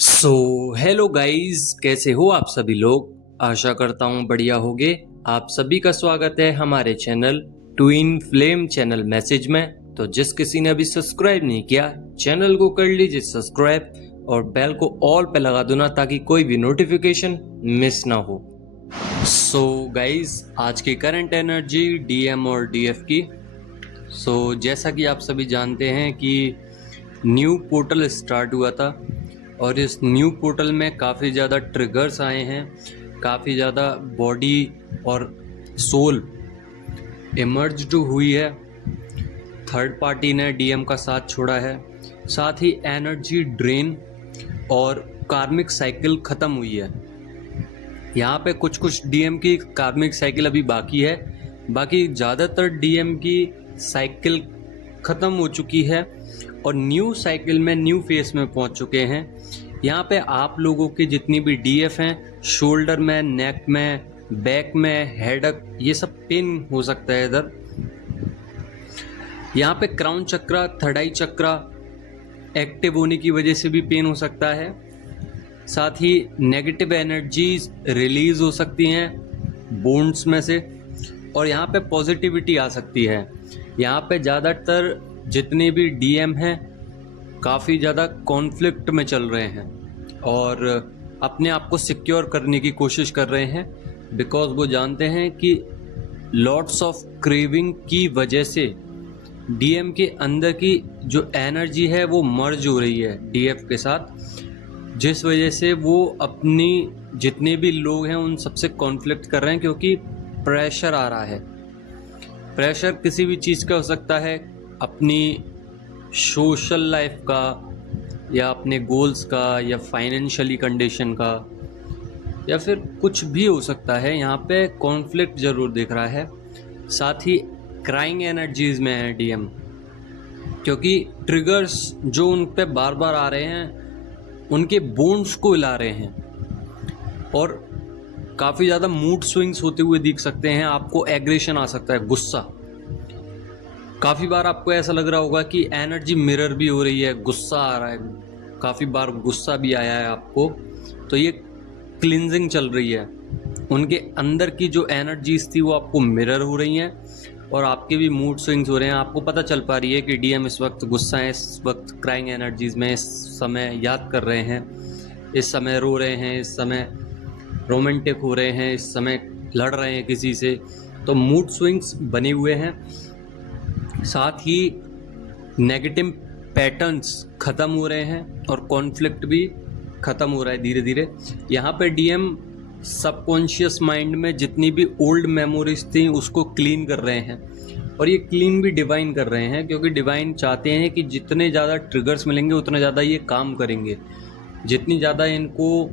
So hello guys, कैसे हो आप सभी लोग। आशा करता हूँ बढ़िया होगे। आप सभी का स्वागत है हमारे channel twin flame channel message में। तो जिस किसी ने अभी सब्सक्राइब नहीं किया, चैनल को कर लीजिए सब्सक्राइब और बेल को ऑल पे लगा दो ना, ताकि कोई भी नोटिफिकेशन मिस ना हो। सो गाइस, आज की करंट एनर्जी डीएम और डीएफ की। जैसा कि आप सभी जानते हैं कि न्यू पोर्टल स्टार्ट हुआ था और इस न्यू पोर्टल में काफ़ी ज़्यादा ट्रिगर्स आए हैं, काफ़ी ज़्यादा बॉडी और सोल इमर्ज्ड हुई है। थर्ड पार्टी ने डीएम का साथ छोड़ा है, साथ ही एनर्जी ड्रेन और कार्मिक साइकिल ख़त्म हुई है। यहाँ पे कुछ कुछ डीएम की कार्मिक साइकिल अभी बाकी है, बाकी ज़्यादातर डीएम की साइकिल ख़त्म हो चुकी है और न्यू साइकिल में न्यू फेस में पहुँच चुके हैं। यहाँ पे आप लोगों के जितनी भी डीएफ हैं, शोल्डर में, नेक में, बैक में, हेडक, ये सब पेन हो सकता है इधर। यहाँ पे क्राउन चक्रा, थर्ड आई चक्रा एक्टिव होने की वजह से भी पेन हो सकता है। साथ ही नेगेटिव एनर्जीज रिलीज हो सकती हैं बोन्स में से और यहाँ पे पॉजिटिविटी आ सकती है। यहाँ पे ज़्यादातर जितने भी डीएम हैं काफ़ी ज़्यादा कॉन्फ्लिक्ट में चल रहे हैं और अपने आप को सिक्योर करने की कोशिश कर रहे हैं, बिकॉज वो जानते हैं कि लॉट्स ऑफ क्रेविंग की वजह से डीएम के अंदर की जो एनर्जी है वो मर्ज हो रही है डीएफ के साथ, जिस वजह से वो अपनी जितने भी लोग हैं उन सबसे कॉन्फ्लिक्ट कर रहे हैं, क्योंकि प्रेशर आ रहा है। प्रेशर किसी भी चीज़ का हो सकता है, अपनी सोशल लाइफ का या अपने गोल्स का या फाइनेंशियली कंडीशन का या फिर कुछ भी हो सकता है। यहाँ पे कॉन्फ्लिक्ट ज़रूर दिख रहा है। साथ ही क्राइंग एनर्जीज में है डीएम, क्योंकि ट्रिगर्स जो उन पे बार बार आ रहे हैं उनके बोन्स को हिला रहे हैं और काफ़ी ज़्यादा मूड स्विंग्स होते हुए दिख सकते हैं। आपको एग्रेशन आ सकता है, गुस्सा। काफ़ी बार आपको ऐसा लग रहा होगा कि एनर्जी मिरर भी हो रही है, गुस्सा आ रहा है, काफ़ी बार गुस्सा भी आया है आपको। तो ये क्लिनजिंग चल रही है, उनके अंदर की जो एनर्जीज थी वो आपको मिरर हो रही हैं और आपके भी मूड स्विंग्स हो रहे हैं। आपको पता चल पा रही है कि डीएम इस वक्त गुस्सा है, इस वक्त क्राइंग एनर्जीज में, इस समय याद कर रहे हैं, इस समय रो रहे हैं, इस समय रोमांटिक हो रहे हैं, इस समय लड़ रहे हैं किसी से। तो मूड स्विंग्स बने हुए हैं। साथ ही नेगेटिव पैटर्न्स ख़त्म हो रहे हैं और कॉन्फ्लिक्ट भी ख़त्म हो रहा है धीरे धीरे। यहाँ पे डीएम सबकॉन्शियस माइंड में जितनी भी ओल्ड मेमोरीज थी उसको क्लीन कर रहे हैं और ये क्लीन भी डिवाइन कर रहे हैं, क्योंकि डिवाइन चाहते हैं कि जितने ज़्यादा ट्रिगर्स मिलेंगे उतना ज़्यादा ये काम करेंगे, जितनी ज़्यादा इनको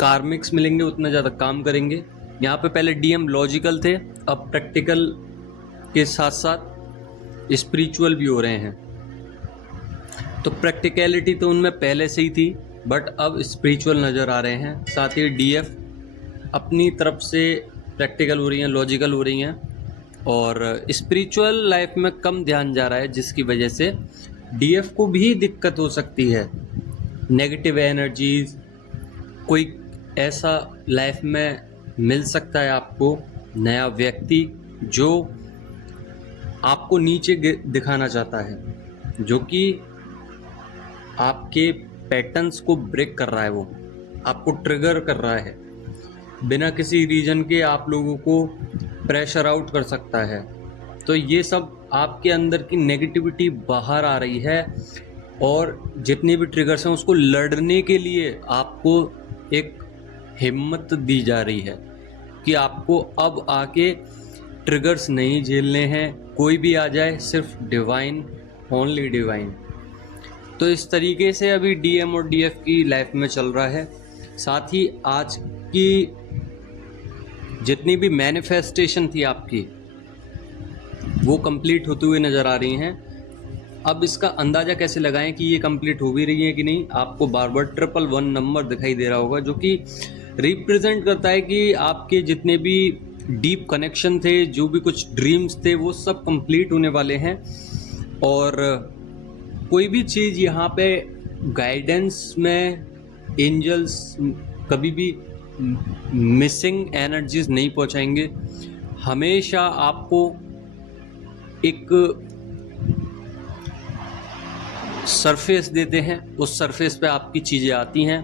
कार्मिक्स मिलेंगे उतना ज़्यादा काम करेंगे। यहाँ पे पहले डीएम लॉजिकल थे, अब प्रैक्टिकल के साथ साथ स्पिरिचुअल भी हो रहे हैं। तो प्रैक्टिकलिटी तो उनमें पहले से ही थी, बट अब स्पिरिचुअल नज़र आ रहे हैं। साथ ही डीएफ अपनी तरफ से प्रैक्टिकल हो रही हैं, लॉजिकल हो रही हैं और स्पिरिचुअल लाइफ में कम ध्यान जा रहा है, जिसकी वजह से डीएफ को भी दिक्कत हो सकती है। नेगेटिव एनर्जीज, कोई ऐसा लाइफ में मिल सकता है आपको, नया व्यक्ति जो आपको नीचे दिखाना चाहता है, जो कि आपके पैटर्न्स को ब्रेक कर रहा है, वो आपको ट्रिगर कर रहा है, बिना किसी रीजन के आप लोगों को प्रेशर आउट कर सकता है। तो ये सब आपके अंदर की नेगेटिविटी बाहर आ रही है और जितनी भी ट्रिगर्स हैं उसको लड़ने के लिए आपको एक हिम्मत दी जा रही है कि आपको अब आके ट्रिगर्स नहीं झेलने हैं, कोई भी आ जाए, सिर्फ डिवाइन, ओनली डिवाइन। तो इस तरीके से अभी डीएम और डीएफ की लाइफ में चल रहा है। साथ ही आज की जितनी भी मैनिफेस्टेशन थी आपकी वो कंप्लीट होते हुए नज़र आ रही हैं। अब इसका अंदाज़ा कैसे लगाएं कि ये कंप्लीट हो भी रही है कि नहीं। आपको बार बार 111 नंबर दिखाई दे रहा होगा, जो कि रिप्रेजेंट करता है कि आपके जितने भी डीप कनेक्शन थे, जो भी कुछ ड्रीम्स थे, वो सब कंप्लीट होने वाले हैं और कोई भी चीज़ यहाँ पे गाइडेंस में एंजल्स कभी भी मिसिंग एनर्जीज नहीं पहुंचाएंगे। हमेशा आपको एक सरफेस देते हैं, उस सरफेस पे आपकी चीज़ें आती हैं,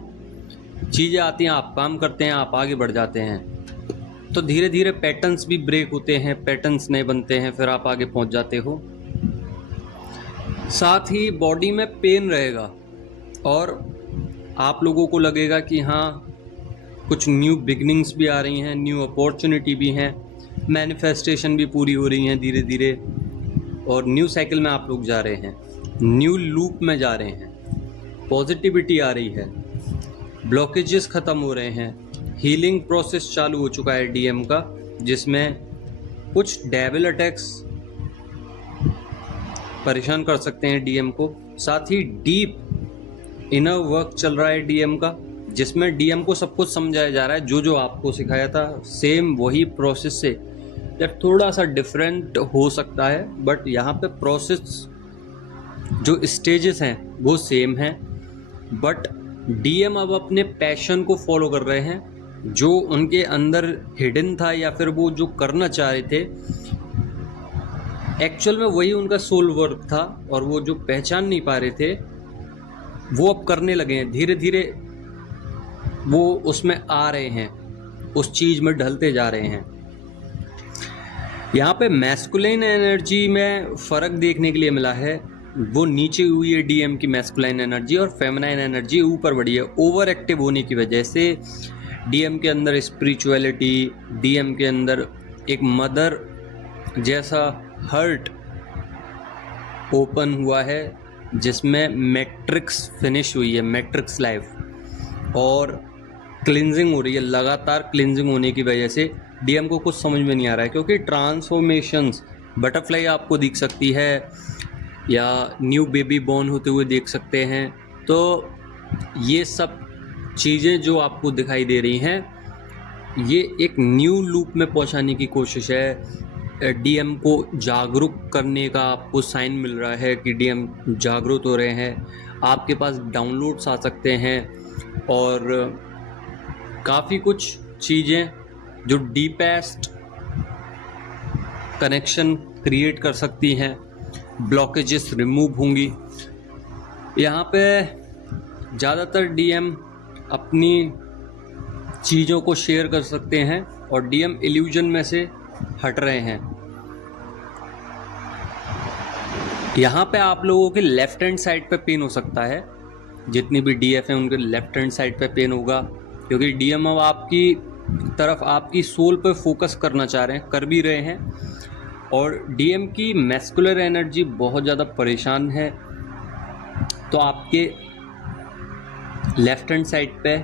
आप काम करते हैं, आप आगे बढ़ जाते हैं। तो धीरे धीरे पैटर्न्स भी ब्रेक होते हैं, पैटर्न्स नए बनते हैं, फिर आप आगे पहुंच जाते हो। साथ ही बॉडी में पेन रहेगा और आप लोगों को लगेगा कि हाँ कुछ न्यू बिगनिंग्स भी आ रही हैं, न्यू अपॉर्चुनिटी भी हैं, मैनिफेस्टेशन भी पूरी हो रही हैं धीरे धीरे, और न्यू साइकिल में आप लोग जा रहे हैं, न्यू लूप में जा रहे हैं, पॉजिटिविटी आ रही है, ब्लॉकेजेस ख़त्म हो रहे हैं, हीलिंग प्रोसेस चालू हो चुका है डीएम का, जिसमें कुछ डेविल अटैक्स परेशान कर सकते हैं डीएम को। साथ ही डीप इनर वर्क चल रहा है डीएम का, जिसमें डीएम को सब कुछ समझाया जा रहा है, जो आपको सिखाया था सेम वही प्रोसेस से या थोड़ा सा डिफरेंट हो सकता है, बट यहाँ पे प्रोसेस जो स्टेजेस हैं वो सेम हैं। बट डीएम अब अपने पैशन को फॉलो कर रहे हैं, जो उनके अंदर हिडन था या फिर वो जो करना चाह रहे थे, एक्चुअल में वही उनका सोल वर्क था, और वो जो पहचान नहीं पा रहे थे वो अब करने लगे हैं। धीरे धीरे वो उसमें आ रहे हैं, उस चीज़ में ढलते जा रहे हैं। यहाँ पे मैस्कुलिन एनर्जी में फ़र्क देखने के लिए मिला है, वो नीचे हुई है डीएम की मैस्कुलाइन एनर्जी, और फेमिनाइन एनर्जी ऊपर बढ़ी है। ओवर एक्टिव होने की वजह से डीएम के अंदर स्पिरिचुअलिटी, डीएम के अंदर एक मदर जैसा हर्ट ओपन हुआ है, जिसमें मैट्रिक्स फिनिश हुई है, मैट्रिक्स लाइफ, और क्लिनजिंग हो रही है। लगातार क्लिनजिंग होने की वजह से डीएम को कुछ समझ में नहीं आ रहा है, क्योंकि ट्रांसफॉर्मेशंस, बटरफ्लाई आपको दिख सकती है या न्यू बेबी बॉर्न होते हुए देख सकते हैं। तो ये सब चीज़ें जो आपको दिखाई दे रही हैं, ये एक न्यू लूप में पहुंचाने की कोशिश है। डीएम को जागरूक करने का आपको साइन मिल रहा है कि डीएम जागरूक हो रहे हैं। आपके पास डाउनलोड्स आ सकते हैं, और काफ़ी कुछ चीज़ें जो डीपेस्ट कनेक्शन क्रिएट कर सकती हैं, ब्लॉकेजेस रिमूव होंगी। यहाँ पे ज़्यादातर डीएम अपनी चीज़ों को शेयर कर सकते हैं, और डीएम इल्यूजन में से हट रहे हैं। यहाँ पे आप लोगों के लेफ्ट हैंड साइड पे पेन हो सकता है, जितनी भी डीएफ हैं उनके लेफ्ट हैंड साइड पे पेन होगा, क्योंकि डीएम अब आपकी तरफ, आपकी सोल पे फोकस करना चाह रहे हैं, कर भी रहे हैं। और डीएम की मैस्कुलर एनर्जी बहुत ज़्यादा परेशान है, तो आपके लेफ्ट हैंड साइड पे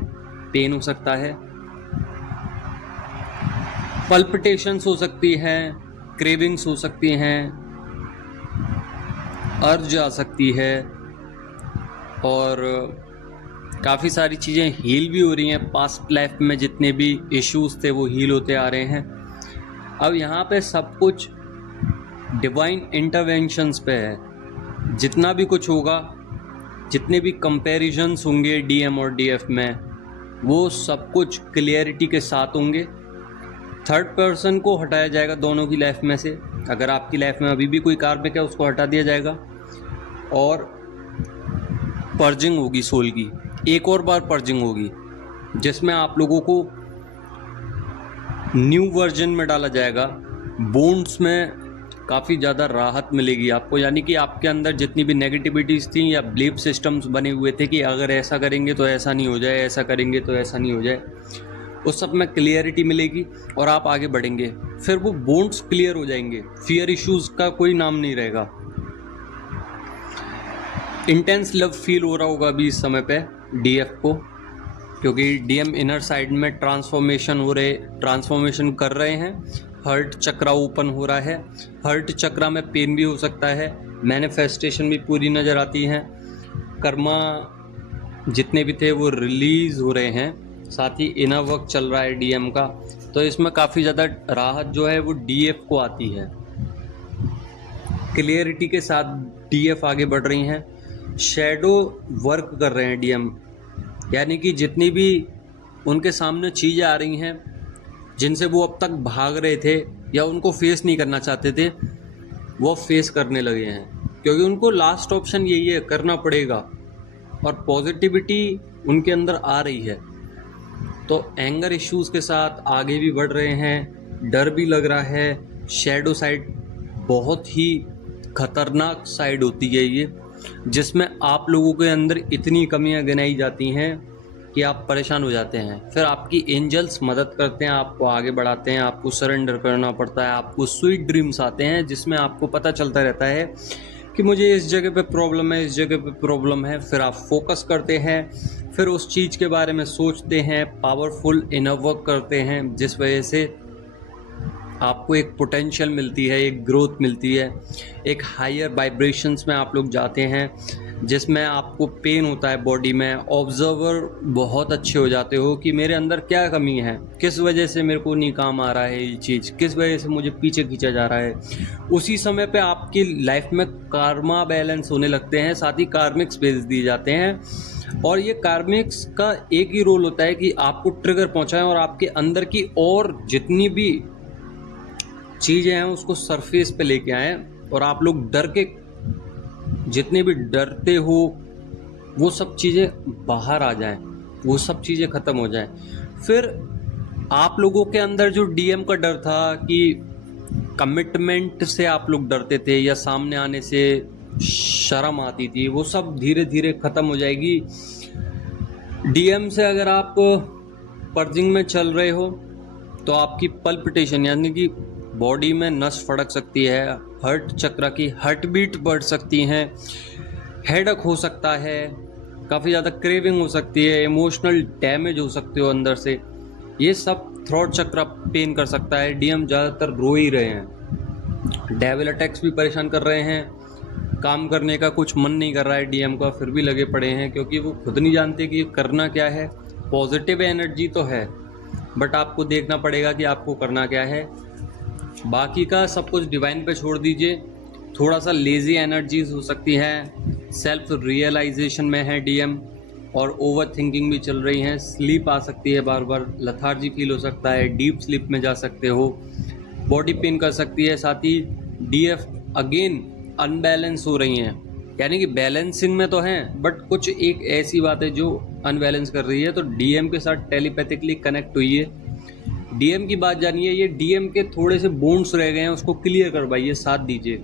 पेन हो सकता है, पल्पिटेशंस हो सकती हैं, क्रेविंग्स हो सकती हैं, अर्ज आ सकती है, और काफ़ी सारी चीज़ें हील भी हो रही हैं। पास्ट लाइफ में जितने भी इश्यूज़ थे वो हील होते आ रहे हैं। अब यहाँ पे सब कुछ डिवाइन इंटरवेंशंस पे है। जितना भी कुछ होगा, जितने भी कंपैरिजन्स होंगे डीएम और डीएफ में, वो सब कुछ क्लियरिटी के साथ होंगे। थर्ड पर्सन को हटाया जाएगा दोनों की लाइफ में से। अगर आपकी लाइफ में अभी भी कोई कार्मिक है, उसको हटा दिया जाएगा, और पर्जिंग होगी सोल की, एक और बार पर्जिंग होगी, जिसमें आप लोगों को न्यू वर्जन में डाला जाएगा। बोन्स में काफ़ी ज़्यादा राहत मिलेगी आपको, यानी कि आपके अंदर जितनी भी नेगेटिविटीज़ थी या बिलीफ सिस्टम्स बने हुए थे कि अगर ऐसा करेंगे तो ऐसा नहीं हो जाए, ऐसा करेंगे तो ऐसा नहीं हो जाए, उस सब में क्लियरिटी मिलेगी और आप आगे बढ़ेंगे। फिर वो बोन्स क्लियर हो जाएंगे, फियर इश्यूज़ का कोई नाम नहीं रहेगा। इंटेंस लव फील हो रहा होगा अभी इस समय पे डीएफ को, क्योंकि डीएम इनर साइड में ट्रांसफॉर्मेशन कर रहे हैं। हर्ट चक्रा ओपन हो रहा है, हर्ट चक्रा में पेन भी हो सकता है, मैनिफेस्टेशन भी पूरी नज़र आती हैं, कर्मा जितने भी थे वो रिलीज़ हो रहे हैं, साथ ही इनर वर्क चल रहा है डीएम का। तो इसमें काफ़ी ज़्यादा राहत जो है वो डीएफ को आती है। क्लियरिटी के साथ डीएफ आगे बढ़ रही हैं। शैडो वर्क कर रहे हैं डीएम, यानी कि जितनी भी उनके सामने चीज़ें आ रही हैं जिनसे वो अब तक भाग रहे थे या उनको फेस नहीं करना चाहते थे, वो फेस करने लगे हैं, क्योंकि उनको लास्ट ऑप्शन यही है, करना पड़ेगा। और पॉजिटिविटी उनके अंदर आ रही है, तो एंगर इश्यूज़ के साथ आगे भी बढ़ रहे हैं। डर भी लग रहा है। शैडो साइड बहुत ही खतरनाक साइड होती है ये, जिसमें आप लोगों के अंदर इतनी कमियां गिनाई जाती हैं कि आप परेशान हो जाते हैं। फिर आपकी एंजल्स मदद करते हैं, आपको आगे बढ़ाते हैं, आपको सरेंडर करना पड़ता है, आपको स्वीट ड्रीम्स आते हैं जिसमें आपको पता चलता रहता है कि मुझे इस जगह पे प्रॉब्लम है, इस जगह पे प्रॉब्लम है। फिर आप फोकस करते हैं, फिर उस चीज़ के बारे में सोचते हैं, पावरफुल इनर वर्क करते हैं, जिस वजह से आपको एक पोटेंशियल मिलती है, एक ग्रोथ मिलती है, एक हायर वाइब्रेशंस में आप लोग जाते हैं, जिसमें आपको पेन होता है बॉडी में। ऑब्जर्वर बहुत अच्छे हो जाते हो कि मेरे अंदर क्या कमी है, किस वजह से मेरे को नहीं काम आ रहा है ये चीज़, किस वजह से मुझे पीछे खींचा जा रहा है। उसी समय पे आपकी लाइफ में कार्मा बैलेंस होने लगते हैं, साथ ही कार्मिक्स भेज दिए जाते हैं। और ये कार्मिक्स का एक ही रोल होता है कि आपको ट्रिगर पहुंचाएं और आपके अंदर की और जितनी भी चीज़ें हैं उसको सरफेस पे लेके आएँ, और आप लोग डर के जितने भी डरते हो वो सब चीज़ें बाहर आ जाएं, वो सब चीज़ें ख़त्म हो जाएं। फिर आप लोगों के अंदर जो डीएम का डर था कि कमिटमेंट से आप लोग डरते थे या सामने आने से शर्म आती थी, वो सब धीरे धीरे ख़त्म हो जाएगी। डीएम से अगर आप पर्जिंग में चल रहे हो तो आपकी पल्पिटेशन यानी कि बॉडी में नस फड़क सकती है, हार्ट चक्र की हार्ट बीट बढ़ सकती हैं, हेडक हो सकता है, काफ़ी ज़्यादा क्रेविंग हो सकती है, इमोशनल डैमेज हो सकते हो अंदर से। ये सब थ्रोट चक्र पेन कर सकता है। डीएम ज़्यादातर रो ही रहे हैं। डेविल अटैक्स भी परेशान कर रहे हैं। काम करने का कुछ मन नहीं कर रहा है डीएम का, फिर भी लगे पड़े हैं, क्योंकि वो खुद नहीं जानते कि करना क्या है। पॉजिटिव एनर्जी तो है, बट आपको देखना पड़ेगा कि आपको करना क्या है। बाकी का सब कुछ डिवाइन पे छोड़ दीजिए। थोड़ा सा लेज़ी एनर्जीज हो सकती हैं, सेल्फ रियलाइजेशन में है डीएम, और ओवर थिंकिंग भी चल रही हैं। स्लीप आ सकती है, बार बार लथार्जी फील हो सकता है, डीप स्लीप में जा सकते हो, बॉडी पेन कर सकती है। साथ ही डीएफ अगेन अनबैलेंस हो रही हैं, यानी कि बैलेंसिंग में तो हैं बट कुछ एक ऐसी बात है जो अनबैलेंस कर रही है। तो डीएम के साथ टेलीपैथिकली कनेक्ट हुई है, डीएम की बात जानिए। ये डीएम के थोड़े से बोन्स रह गए हैं, उसको क्लियर करवाइए, साथ दीजिए।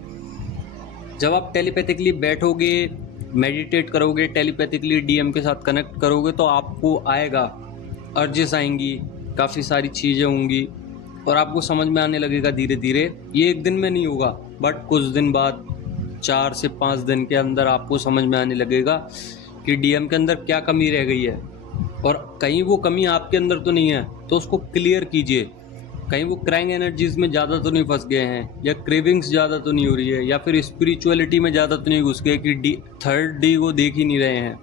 जब आप टेलीपैथिकली बैठोगे, मेडिटेट करोगे, टेलीपैथिकली डीएम के साथ कनेक्ट करोगे, तो आपको आएगा, अर्जेस आएंगी, काफ़ी सारी चीज़ें होंगी, और आपको समझ में आने लगेगा धीरे धीरे। ये एक दिन में नहीं होगा, बट कुछ दिन बाद 4 से 5 दिन के अंदर आपको समझ में आने लगेगा कि डीएम के अंदर क्या कमी रह गई है, और कहीं वो कमी आपके अंदर तो नहीं है, तो उसको क्लियर कीजिए। कहीं वो क्राइंग एनर्जीज में ज़्यादा तो नहीं फंस गए हैं, या क्रेविंग्स ज़्यादा तो नहीं हो रही है, या फिर स्पिरिचुअलिटी में ज़्यादा तो नहीं घुस गए कि थर्ड डी को देख ही नहीं रहे हैं,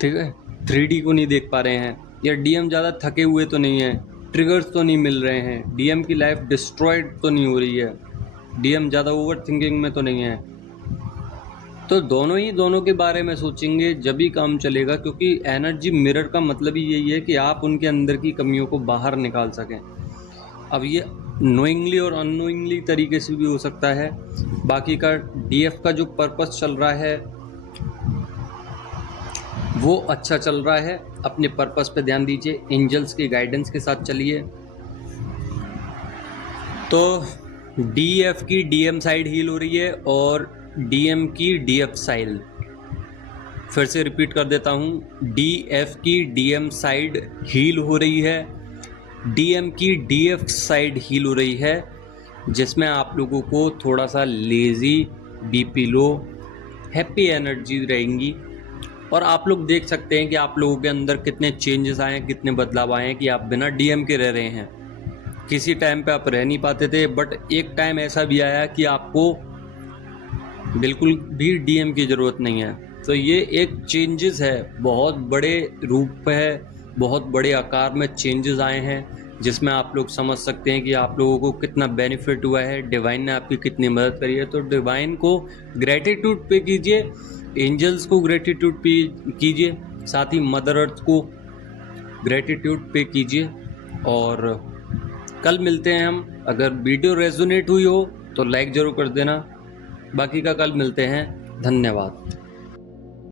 ठीक है, 3D को नहीं देख पा रहे हैं, या डीएम ज़्यादा थके हुए तो नहीं है, ट्रिगर्स तो नहीं मिल रहे हैं, डीएम की लाइफ डिस्ट्रॉयड तो नहीं हो रही है, डीएम ज़्यादा ओवर थिंकिंग में तो नहीं है। तो दोनों के बारे में सोचेंगे जब ही काम चलेगा, क्योंकि एनर्जी मिरर का मतलब ही यही है कि आप उनके अंदर की कमियों को बाहर निकाल सकें। अब ये नोइंगली और अननोइंगली तरीके से भी हो सकता है। बाकी का डीएफ का जो पर्पस चल रहा है वो अच्छा चल रहा है। अपने पर्पस पे ध्यान दीजिए, एंजल्स के गाइडेंस के साथ चलिए। तो डीएफ की डीएम साइड हील हो रही है और डीएम की डीएफ साइड, फिर से रिपीट कर देता हूँ, डीएफ की डीएम साइड हील हो रही है, डीएम की डीएफ साइड हील हो रही है, जिसमें आप लोगों को थोड़ा सा lazy, BP low, happy energy रहेंगी। और आप लोग देख सकते हैं कि आप लोगों के अंदर कितने चेंजेस आए हैं, कितने बदलाव आए हैं कि आप बिना डीएम के रह रहे हैं। किसी टाइम पे आप रह नहीं पाते थे, बट एक टाइम ऐसा भी आया कि आपको बिल्कुल भी डीएम की ज़रूरत नहीं है। तो ये एक चेंजेस है, बहुत बड़े रूप है, बहुत बड़े आकार में चेंजेस आए हैं। जिसमें आप लोग समझ सकते हैं कि आप लोगों को कितना बेनिफिट हुआ है, डिवाइन ने आपकी कितनी मदद करी है। तो डिवाइन को ग्रेटिट्यूड पे कीजिए, एंजल्स को ग्रेटिट्यूड पे कीजिए, साथ ही मदर अर्थ को ग्रेटिट्यूड पे कीजिए। और कल मिलते हैं हम। अगर वीडियो रेजोनेट हुई हो तो लाइक ज़रूर कर देना। बाकी का कल मिलते हैं। धन्यवाद।